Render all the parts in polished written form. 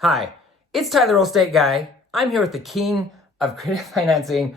Hi, it's Tyler Real Estate Guy. I'm here with the king of creative financing,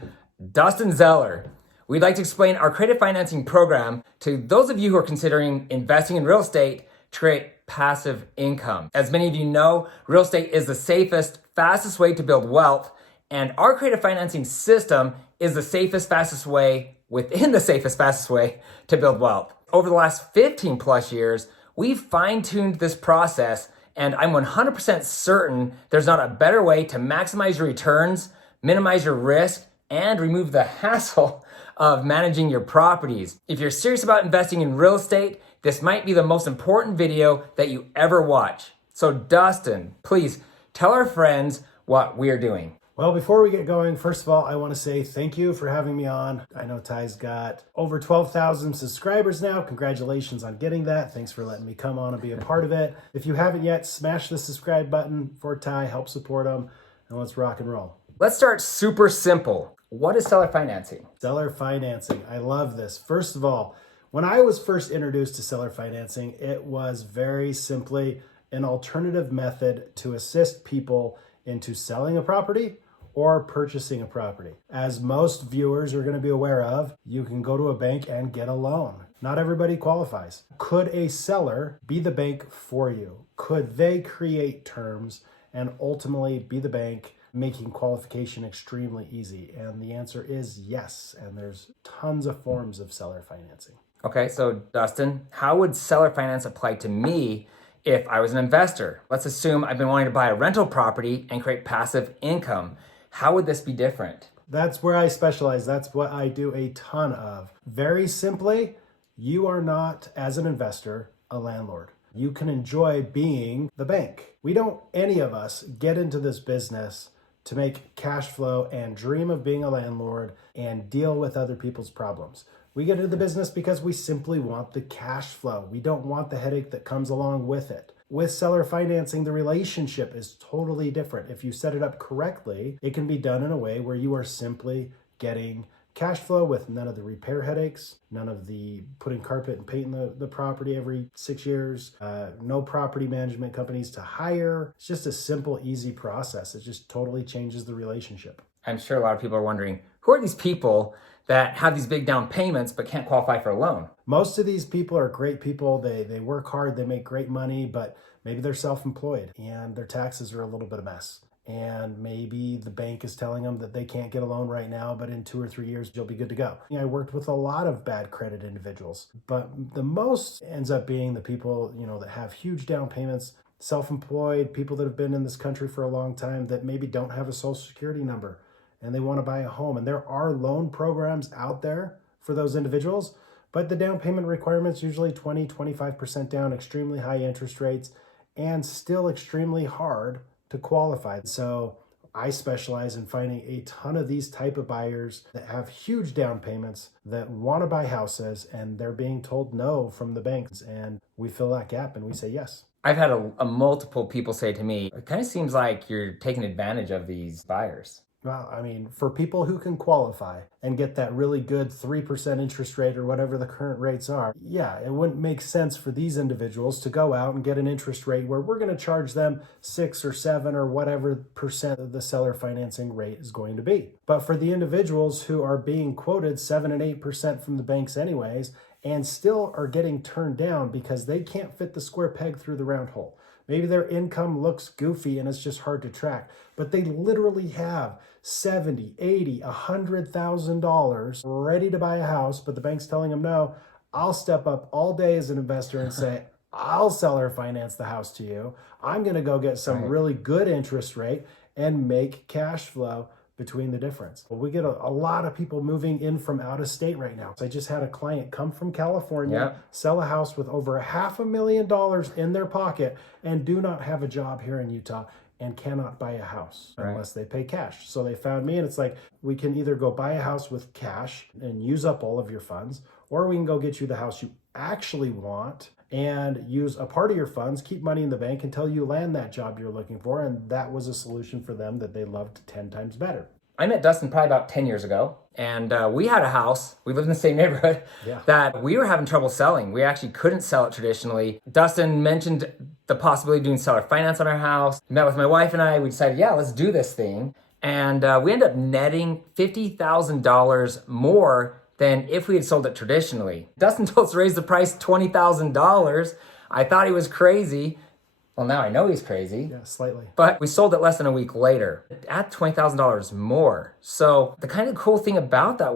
Dustin Zeller. We'd like to explain our creative financing program to those of you who are considering investing in real estate to create passive income. As many of you know, real estate is the safest, fastest way to build wealth, and our creative financing system is the safest, fastest way within the safest, fastest way to build wealth. Over the last 15 plus years, we've fine-tuned this process, and I'm 100% certain there's not a better way to maximize your returns, minimize your risk, and remove the hassle of managing your properties. If you're serious about investing in real estate, this might be the most important video that you ever watch. So Dustin, please tell our friends what we're doing. Well, before we get going, first of all, I want to say thank you for having me on. I know Ty's got over 12,000 subscribers now. Congratulations on getting that. Thanks for letting me come on and be a part of it. If you haven't yet, smash the subscribe button for Ty, help support him, and let's rock and roll. Let's start super simple. What is seller financing? Seller financing. I love this. First of all, when I was first introduced to seller financing, it was very simply an alternative method to assist people into selling a property or purchasing a property. As most viewers are going to be aware of, you can go to a bank and get a loan. Not everybody qualifies. Could a seller be the bank for you? Could they create terms and ultimately be the bank, making qualification extremely easy? And the answer is yes. And there's tons of forms of seller financing. Okay, so Dustin, how would seller finance apply to me if I was an investor? Let's assume I've been wanting to buy a rental property and create passive income. How would this be different? That's where I specialize. That's what I do a ton of. Very simply, you are not, as an investor, a landlord. You can enjoy being the bank. We don't, any of us, get into this business to make cash flow and dream of being a landlord and deal with other people's problems. We get into the business because we simply want the cash flow. We don't want the headache that comes along with it. With seller financing, the relationship is totally different. If you set it up correctly, it can be done in a way where you are simply getting cash flow with none of the repair headaches, none of the putting carpet and paint in the property every 6 years, no property management companies to hire. It's just a simple, easy process. It just totally changes the relationship. I'm sure a lot of people are wondering, who are these people that have these big down payments but can't qualify for a loan? Most of these people are great people. They work hard, they make great money, but maybe they're self-employed and their taxes are a little bit of a mess. And maybe the bank is telling them that they can't get a loan right now, but in 2 or 3 years, you'll be good to go. I worked with a lot of bad credit individuals, but the most ends up being the people, that have huge down payments, self-employed, people that have been in this country for a long time that maybe don't have a social security number and they want to buy a home. And there are loan programs out there for those individuals, but the down payment requirements usually 20, 25% down, extremely high interest rates, and still extremely hard to qualify. So I specialize in finding a ton of these type of buyers that have huge down payments that want to buy houses and they're being told no from the banks. And we fill that gap and we say yes. I've had a multiple people say to me, it kind of seems like you're taking advantage of these buyers. Well, for people who can qualify and get that really good 3% interest rate or whatever the current rates are, yeah, it wouldn't make sense for these individuals to go out and get an interest rate where we're going to charge them 6 or 7 or whatever percent of the seller financing rate is going to be. But for the individuals who are being quoted 7 and 8% from the banks anyways, and still are getting turned down because they can't fit the square peg through the round hole. Maybe their income looks goofy and it's just hard to track, but they literally have $70, $80, $100,000 ready to buy a house, but the bank's telling them no. I'll step up all day as an investor and say, I'll seller finance the house to you. I'm going to go get some really good interest rate and make cash flow between the difference. Well, we get a lot of people moving in from out of state right now. So I just had a client come from California, sell a house with over $500,000 in their pocket and do not have a job here in Utah and cannot buy a house unless they pay cash. So they found me and it's like, we can either go buy a house with cash and use up all of your funds, or we can go get you the house you actually want and use a part of your funds, keep money in the bank until you land that job you're looking for. And that was a solution for them that they loved 10 times better. I met Dustin probably about 10 years ago, and we had a house, we lived in the same neighborhood, that we were having trouble selling. We actually couldn't sell it traditionally. Dustin mentioned the possibility of doing seller finance on our house. Met with my wife and I, we decided, yeah, let's do this thing. And we ended up netting $50,000 more than if we had sold it traditionally. Dustin told us to raise the price $20,000. I thought he was crazy. Well, now I know he's crazy. Yeah, slightly. But we sold it less than a week later at $20,000 more. So the kind of cool thing about that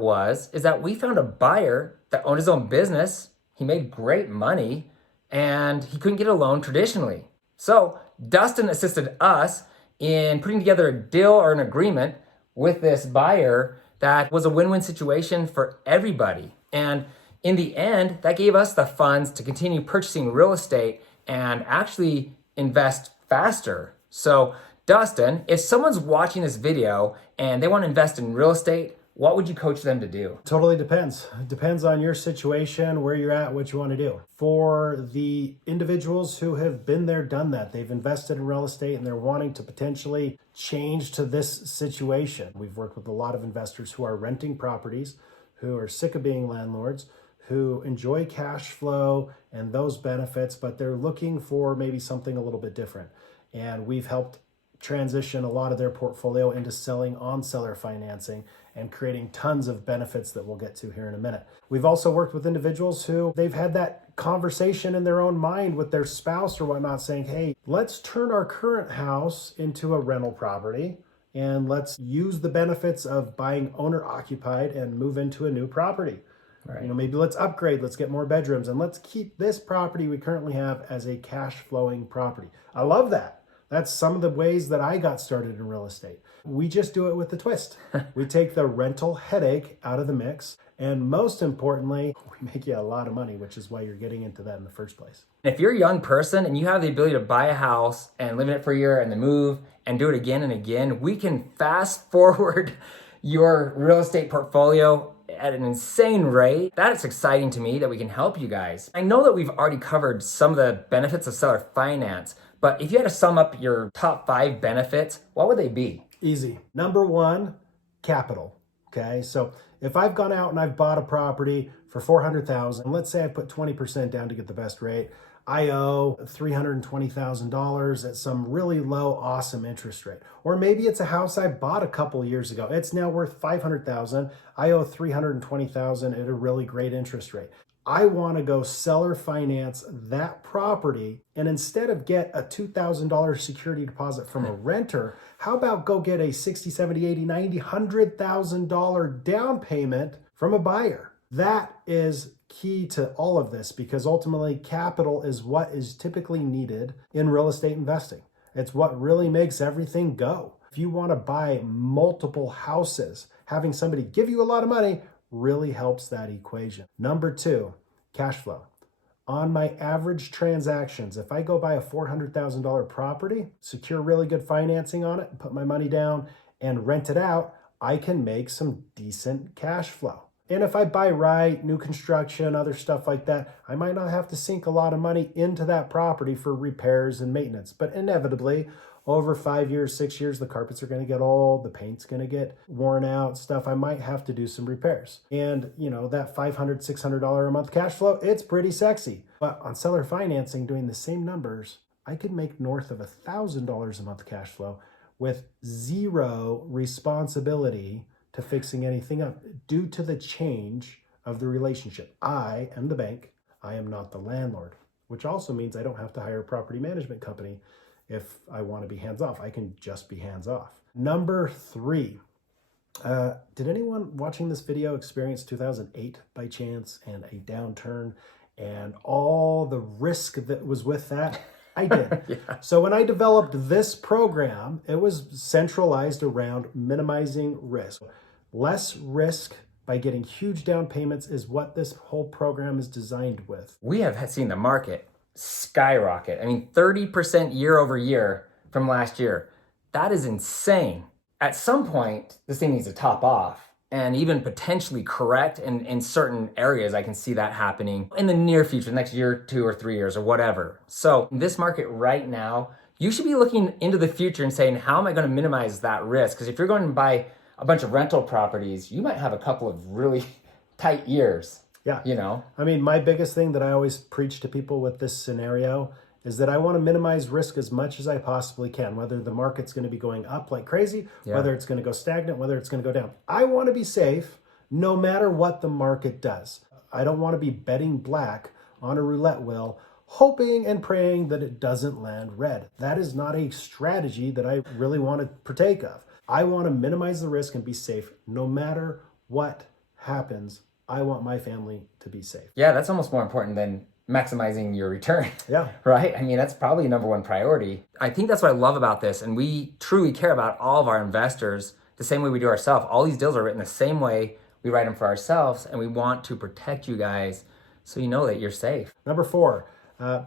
is that we found a buyer that owned his own business. He made great money and he couldn't get a loan traditionally. So Dustin assisted us in putting together a deal or an agreement with this buyer that was a win-win situation for everybody. And in the end, that gave us the funds to continue purchasing real estate and actually invest faster. So Dustin, if someone's watching this video and they want to invest in real estate, what would you coach them to do? Totally depends. It depends on your situation, where you're at, what you want to do. For the individuals who have been there, done that, they've invested in real estate and they're wanting to potentially change to this situation. We've worked with a lot of investors who are renting properties, who are sick of being landlords, who enjoy cash flow and those benefits, but they're looking for maybe something a little bit different. And we've helped transition a lot of their portfolio into selling on seller financing and creating tons of benefits that we'll get to here in a minute. We've also worked with individuals who they've had that conversation in their own mind with their spouse or whatnot saying, hey, let's turn our current house into a rental property and let's use the benefits of buying owner occupied and move into a new property. Right. Maybe let's upgrade, let's get more bedrooms, and let's keep this property we currently have as a cash flowing property. I love that. That's some of the ways that I got started in real estate. We just do it with the twist. We take the rental headache out of the mix. And most importantly, we make you a lot of money, which is why you're getting into that in the first place. If you're a young person and you have the ability to buy a house and live in it for a year and then move and do it again and again, we can fast forward your real estate portfolio at an insane rate. That's exciting to me that we can help you guys. I know that we've already covered some of the benefits of seller finance, but if you had to sum up your top 5 benefits, what would they be? Easy. Number 1, capital. Okay, so if I've gone out and I've bought a property for $400,000, let's say I put 20% down to get the best rate, I owe $320,000 at some really low, awesome interest rate. Or maybe it's a house I bought a couple years ago. It's now worth $500,000. I owe $320,000 at a really great interest rate. I want to go seller finance that property, and instead of get a $2,000 security deposit from a renter, how about go get a $60,000, $70,000, $80,000, $90,000, $100,000 down payment from a buyer? That is key to all of this because ultimately capital is what is typically needed in real estate investing. It's what really makes everything go. If you want to buy multiple houses, having somebody give you a lot of money really helps that equation. Number 2, cash flow. On my average transactions, if I go buy a $400,000 property, secure really good financing on it, put my money down and rent it out, I can make some decent cash flow. And if I buy right, new construction, other stuff like that, I might not have to sink a lot of money into that property for repairs and maintenance. But inevitably, over 5 years, 6 years, the carpets are going to get old, the paint's going to get worn out, stuff. I might have to do some repairs. And, that $500, $600 a month cash flow, it's pretty sexy. But on seller financing, doing the same numbers, I could make north of $1,000 a month cash flow with zero responsibility to fixing anything up due to the change of the relationship. I am the bank. I am not the landlord, which also means I don't have to hire a property management company if I want to be hands-off. I can just be hands-off. Number 3, did anyone watching this video experience 2008 by chance and a downturn and all the risk that was with that? I did. Yeah. So when I developed this program, it was centralized around minimizing risk. Less risk by getting huge down payments is what this whole program is designed with. We have seen the market skyrocket. 30% year over year from last year. That is insane. At some point, this thing needs to top off and even potentially correct. And in certain areas, I can see that happening in the near future, next year, 2 or 3 years or whatever. So in this market right now, you should be looking into the future and saying, how am I going to minimize that risk? Because if you're going to buy a bunch of rental properties, you might have a couple of really tight years. Yeah. My biggest thing that I always preach to people with this scenario is that I want to minimize risk as much as I possibly can, whether the market's going to be going up like crazy, whether it's going to go stagnant, whether it's going to go down. I want to be safe no matter what the market does. I don't want to be betting black on a roulette wheel, hoping and praying that it doesn't land red. That is not a strategy that I really want to partake of. I want to minimize the risk and be safe no matter what happens. I want my family to be safe. Yeah, that's almost more important than maximizing your return. Yeah. Right? I mean, that's probably number one priority. I think that's what I love about this. And we truly care about all of our investors the same way we do ourselves. All these deals are written the same way we write them for ourselves. And we want to protect you guys so you know that you're safe. Number 4,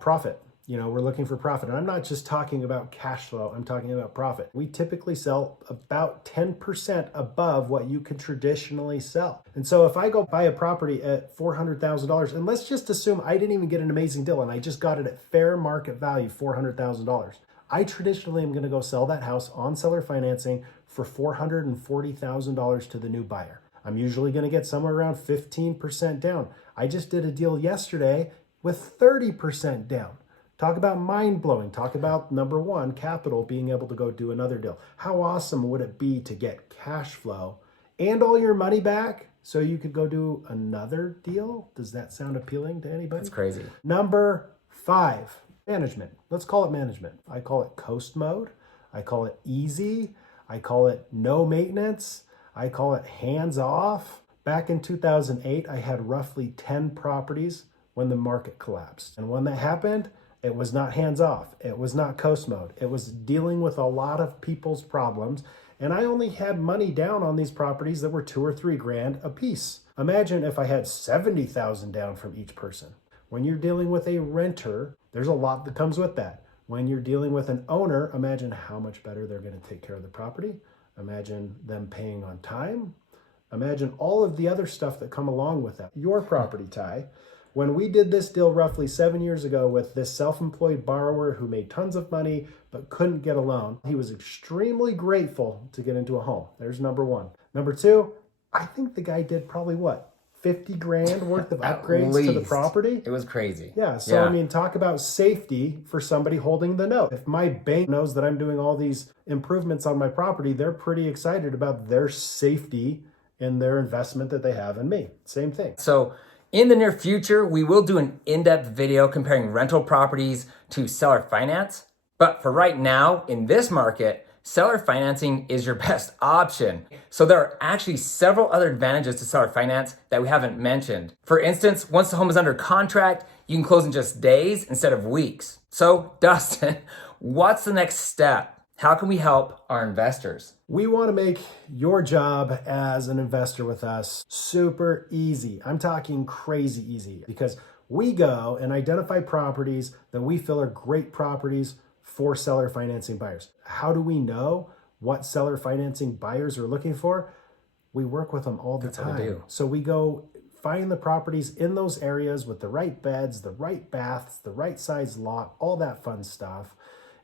profit. We're looking for profit. And I'm not just talking about cash flow. I'm talking about profit. We typically sell about 10% above what you could traditionally sell. And so if I go buy a property at $400,000, and let's just assume I didn't even get an amazing deal and I just got it at fair market value, $400,000. I traditionally am going to go sell that house on seller financing for $440,000 to the new buyer. I'm usually going to get somewhere around 15% down. I just did a deal yesterday with 30% down. Talk about mind-blowing. Talk about, number one, capital, being able to go do another deal. How awesome would it be to get cash flow and all your money back so you could go do another deal? Does that sound appealing to anybody? That's crazy. Number 5, management. Let's call it management. I call it coast mode. I call it easy. I call it no maintenance. I call it hands off. Back in 2008, I had roughly 10 properties when the market collapsed. And when that happened, it was not hands off. It was not coast mode. It was dealing with a lot of people's problems. And I only had money down on these properties that were $2 or $3 grand a piece. Imagine if I had 70,000 down from each person. When you're dealing with a renter, there's a lot that comes with that. When you're dealing with an owner, imagine how much better they're going to take care of the property. Imagine them paying on time. Imagine all of the other stuff that come along with that. Your property, Ty. When we did this deal roughly 7 years ago with this self-employed borrower who made tons of money but couldn't get a loan, he was extremely grateful to get into a home. There's number 1. Number 2, I think the guy did probably 50 grand worth of upgrades to the property? It was crazy. Yeah, so I mean, talk about safety for somebody holding the note. If my bank knows that I'm doing all these improvements on my property, they're pretty excited about their safety in their investment that they have in me. Same thing. So in the near future, we will do an in-depth video comparing rental properties to seller finance. But for right now, in this market, seller financing is your best option. So there are actually several other advantages to seller finance that we haven't mentioned. For instance, once the home is under contract, you can close in just days instead of weeks. So Dustin, what's the next step? How can we help our investors? We want to make your job as an investor with us super easy. I'm talking crazy easy because we go and identify properties that we feel are great properties for seller financing buyers. How do we know what seller financing buyers are looking for? We work with them all the time. What we do. So we go find the properties in those areas with the right beds, the right baths, the right size lot, all that fun stuff.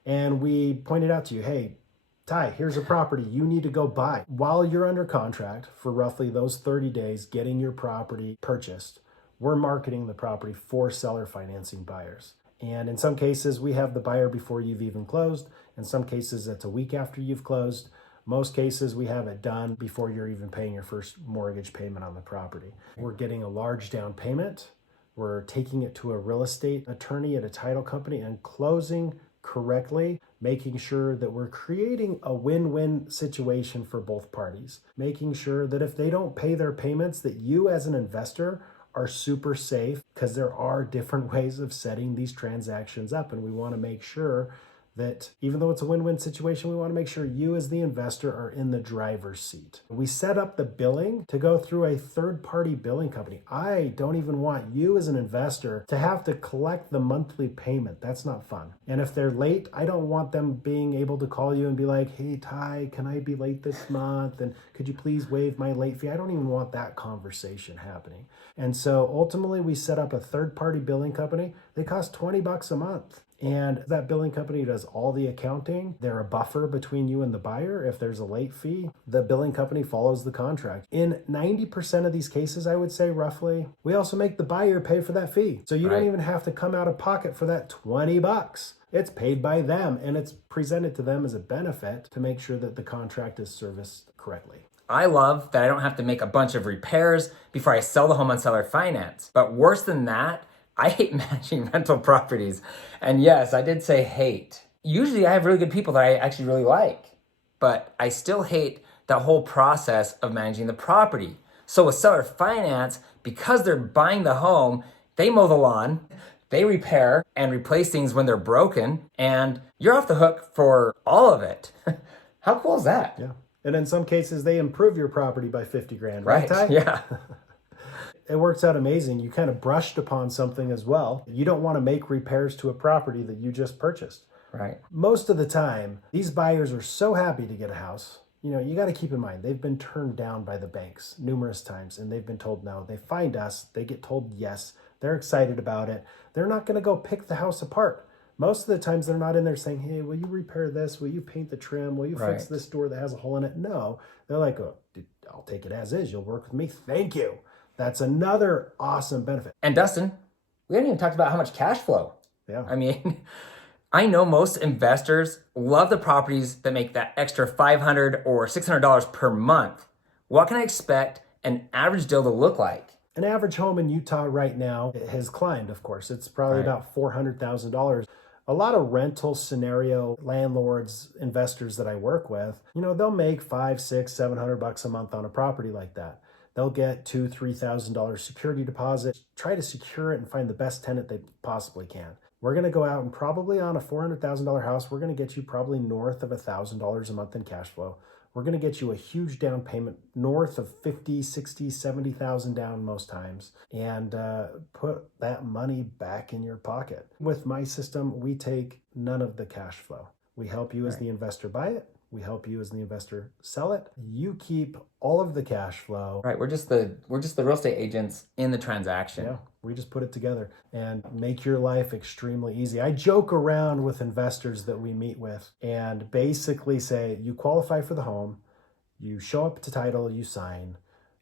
And we pointed out to you, hey, Ty, here's a property you need to go buy. While you're under contract for roughly those 30 days getting your property purchased, we're marketing the property for seller financing buyers. And in some cases, we have the buyer before you've even closed. In some cases, it's a week after you've closed. Most cases, we have it done before you're even paying your first mortgage payment on the property. We're getting a large down payment. We're taking it to a real estate attorney at a title company and closing correctly, making sure that we're creating a win-win situation for both parties, making sure that if they don't pay their payments, that you as an investor are super safe, because there are different ways of setting these transactions up. And we want to make sure that even though it's a win-win situation, we want to make sure you as the investor are in the driver's seat. We set up the billing to go through a third-party billing company. I don't even want you as an investor to have to collect the monthly payment. That's not fun. And if they're late, I don't want them being able to call you and be like, hey, Ty, can I be late this month? And could you please waive my late fee? I don't even want that conversation happening. And so ultimately we set up a third-party billing company. They cost $20 a month. And that billing company does all the accounting. They're a buffer between you and the buyer. If there's a late fee, the billing company follows the contract. In 90% of these cases, I would say roughly, we also make the buyer pay for that fee. So you don't even have to come out of pocket for that 20 bucks. It's paid by them and it's presented to them as a benefit to make sure that the contract is serviced correctly. I love that I don't have to make a bunch of repairs before I sell the home on Seller Finance. But worse than that, I hate managing rental properties. And yes, I did say hate. Usually I have really good people that I actually really like, but I still hate the whole process of managing the property. So with Seller Finance, because they're buying the home, they mow the lawn, they repair and replace things when they're broken, and you're off the hook for all of it. How cool is that? Yeah. And in some cases, they improve your property by 50 grand, right, Ty? Yeah. It works out amazing. You kind of brushed upon something as well. You don't want to make repairs to a property that you just purchased. Right. Most of the time, these buyers are so happy to get a house. You know, you got to keep in mind, they've been turned down by the banks numerous times and they've been told no. They find us, they get told yes. They're excited about it. They're not going to go pick the house apart. Most of the times they're not in there saying, hey, will you repair this? Will you paint the trim? Will you fix this door that has a hole in it? No, they're like, oh, dude, I'll take it as is. You'll work with me. Thank you. That's another awesome benefit. And Dustin, we haven't even talked about how much cash flow. Yeah. I mean, I know most investors love the properties that make that extra $500 or $600 per month. What can I expect an average deal to look like? An average home in Utah right now has climbed, of course. It's probably about $400,000. A lot of rental scenario landlords, investors that I work with, you know, they'll make $500, $600, $700 a month on a property like that. They'll get $2,000, $3,000 security deposit, try to secure it and find the best tenant they possibly can. We're going to go out and probably on a $400,000 house, we're going to get you probably north of $1,000 a month in cash flow. We're going to get you a huge down payment north of 50, 60, 70,000 down most times and put that money back in your pocket. With my system, we take none of the cash flow. We help you as the investor buy it. We help you as the investor sell it. You keep all of the cash flow. Right, we're just the real estate agents in the transaction. Yeah, we just put it together and make your life extremely easy. I joke around with investors that we meet with and basically say, you qualify for the home, you show up to title, you sign,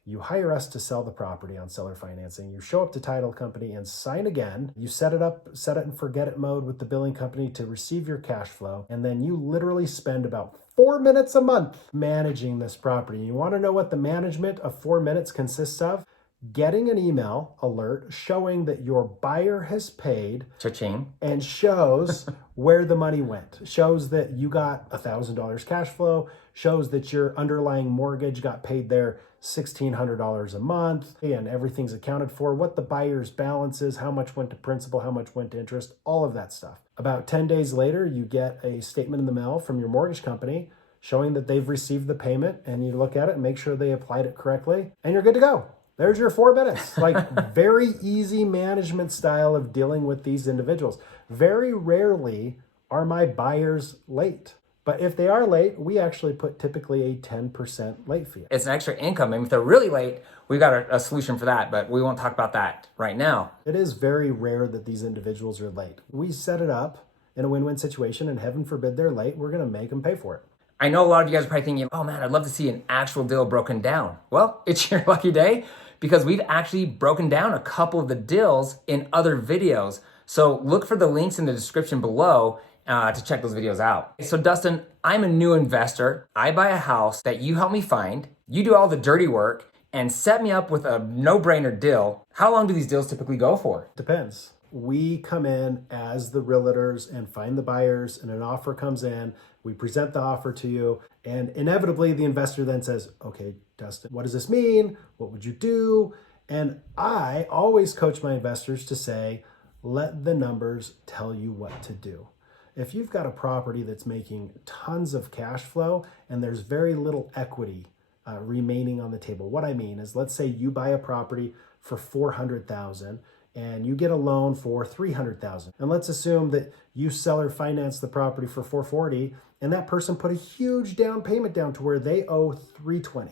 you hire us to sell the property on seller financing, you show up to title company and sign again, you set it and forget it mode with the billing company to receive your cash flow, and then you literally spend about 4 minutes a month managing this property. You want to know what the management of 4 minutes consists of? Getting an email alert showing that your buyer has paid Cha-ching. and shows where the money went, shows that you got $1,000 cash flow, shows that your underlying mortgage got paid there $1,600 a month, and everything's accounted for, what the buyer's balance is, how much went to principal, how much went to interest, all of that stuff. About 10 days later, you get a statement in the mail from your mortgage company showing that they've received the payment, and you look at it and make sure they applied it correctly, and you're good to go. There's your 4 minutes. Like, very easy management style of dealing with these individuals. Very rarely are my buyers late. But if they are late, we actually put typically a 10% late fee. It's an extra income. And if they're really late, we've got a solution for that, but we won't talk about that right now. It is very rare that these individuals are late. We set it up in a win-win situation, and heaven forbid they're late, we're going to make them pay for it. I know a lot of you guys are probably thinking, oh man, I'd love to see an actual deal broken down. Well, it's your lucky day because we've actually broken down a couple of the deals in other videos. So look for the links in the description below to check those videos out. So Dustin, I'm a new investor. I buy a house that you help me find. You do all the dirty work and set me up with a no-brainer deal. How long do these deals typically go for? Depends. We come in as the realtors and find the buyers, and an offer comes in. We present the offer to you, and inevitably the investor then says, okay, Dustin, what does this mean? What would you do? And I always coach my investors to say, let the numbers tell you what to do. If you've got a property that's making tons of cash flow and there's very little equity remaining on the table, what I mean is, let's say you buy a property for $400,000 and you get a loan for $300,000. And let's assume that you seller finance the property for $440,000 and that person put a huge down payment down to where they owe $320,000.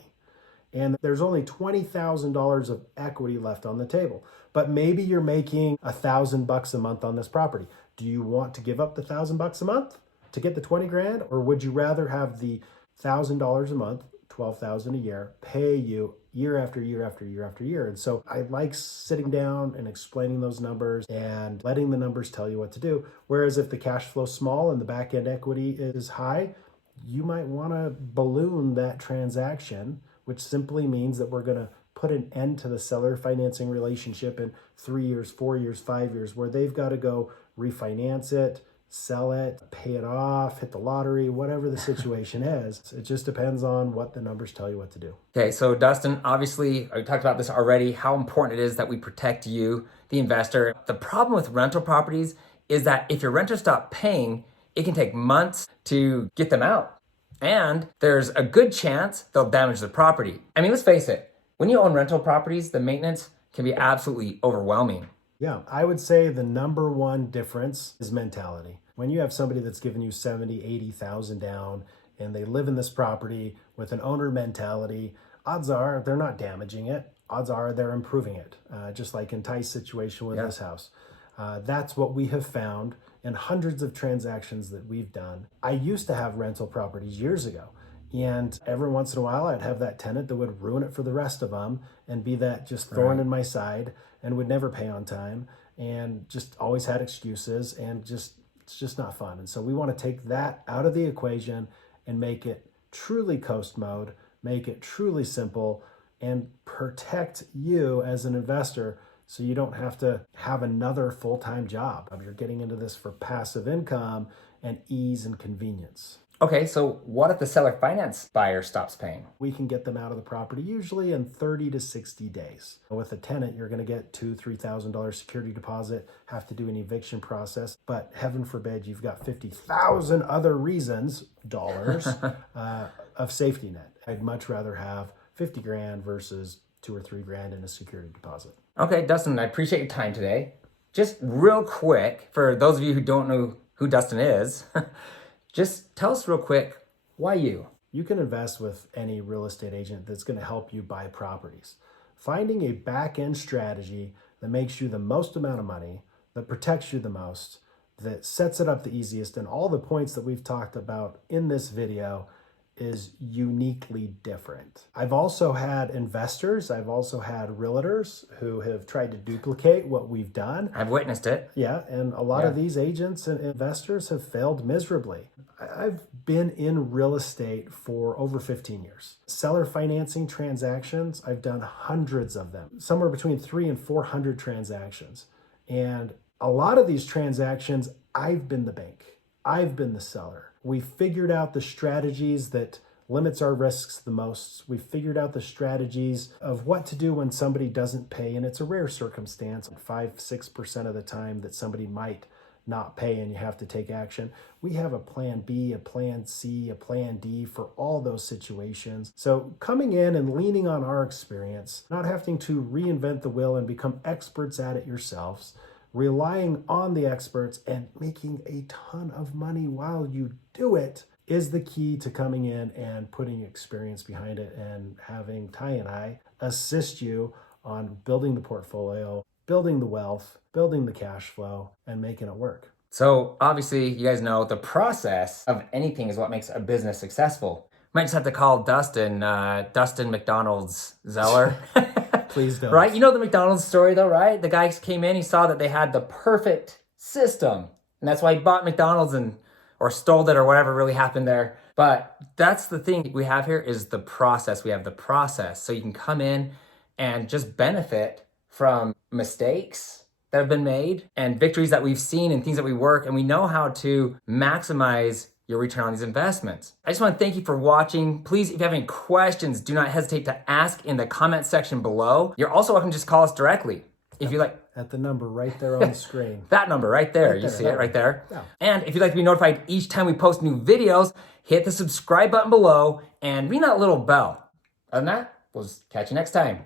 And there's only $20,000 of equity left on the table. But maybe you're making $1,000 a month on this property. Do you want to give up the $1,000 a month to get the 20 grand? Or would you rather have the $1,000 a month, 12,000 a year, pay you year after year after year after year? And so I like sitting down and explaining those numbers and letting the numbers tell you what to do. Whereas if the cash flow is small and the back end equity is high, you might want to balloon that transaction, which simply means that we're going to put an end to the seller financing relationship in 3 years, 4 years, 5 years, where they've got to go refinance it, sell it, pay it off, hit the lottery, whatever the situation is. It just depends on what the numbers tell you what to do. Okay, so Dustin, obviously, we talked about this already, how important it is that we protect you, the investor. The problem with rental properties is that if your renters stop paying, it can take months to get them out. And there's a good chance they'll damage the property. I mean, let's face it, when you own rental properties, the maintenance can be absolutely overwhelming. Yeah, I would say the number one difference is mentality. When you have somebody that's giving you 70, 80,000 down and they live in this property with an owner mentality, odds are they're not damaging it. Odds are they're improving it, just like in Ty's situation with this house. That's what we have found in hundreds of transactions that we've done. I used to have rental properties years ago. And every once in a while, I'd have that tenant that would ruin it for the rest of them and be that just thorn in my side and would never pay on time and just always had excuses and it's just not fun. And so we want to take that out of the equation and make it truly coast mode, make it truly simple, and protect you as an investor so you don't have to have another full-time job. You're getting into this for passive income and ease and convenience. Okay, so what if the seller finance buyer stops paying? We can get them out of the property usually in 30 to 60 days. With a tenant, you're going to get $2,000, $3,000 security deposit, have to do an eviction process, but heaven forbid you've got 50,000 other reasons, dollars, of safety net. I'd much rather have 50 grand versus 2 or 3 grand in a security deposit. Okay, Dustin, I appreciate your time today. Just real quick, for those of you who don't know who Dustin is, just tell us real quick, why you? You can invest with any real estate agent that's going to help you buy properties. Finding a back-end strategy that makes you the most amount of money, that protects you the most, that sets it up the easiest, and all the points that we've talked about in this video is uniquely different. I've also had investors, I've also had realtors who have tried to duplicate what we've done. I've witnessed it. Yeah, and a lot of these agents and investors have failed miserably. I've been in real estate for over 15 years. Seller financing transactions, I've done hundreds of them, somewhere between 300 and 400 transactions. And a lot of these transactions, I've been the bank. I've been the seller. We figured out the strategies that limits our risks the most. We figured out the strategies of what to do when somebody doesn't pay, and it's a rare circumstance, 5-6% of the time that somebody might not pay and you have to take action. We have a plan B, a plan C, a plan D for all those situations. So coming in and leaning on our experience, not having to reinvent the wheel and become experts at it yourselves, relying on the experts and making a ton of money while you do it is the key to coming in and putting experience behind it and having Ty and I assist you on building the portfolio, building the wealth, building the cash flow, and making it work. So obviously, you guys know the process of anything is what makes a business successful. Might just have to call Dustin McDonald's Zeller. Please don't. Right? You know the McDonald's story though, right? The guy came in, he saw that they had the perfect system. And that's why he bought McDonald's or stole it or whatever really happened there. But that's the thing we have here is the process. We have the process. So you can come in and just benefit from mistakes that have been made and victories that we've seen and things that we work. And we know how to maximize your return on these investments. I just want to thank you for watching. Please, if you have any questions, do not hesitate to ask in the comment section below. You're also welcome to just call us directly if you like. At the number right there on the screen. That number right there. You see it right there. Yeah. And if you'd like to be notified each time we post new videos, hit the subscribe button below and ring that little bell. Other than that, we'll just catch you next time.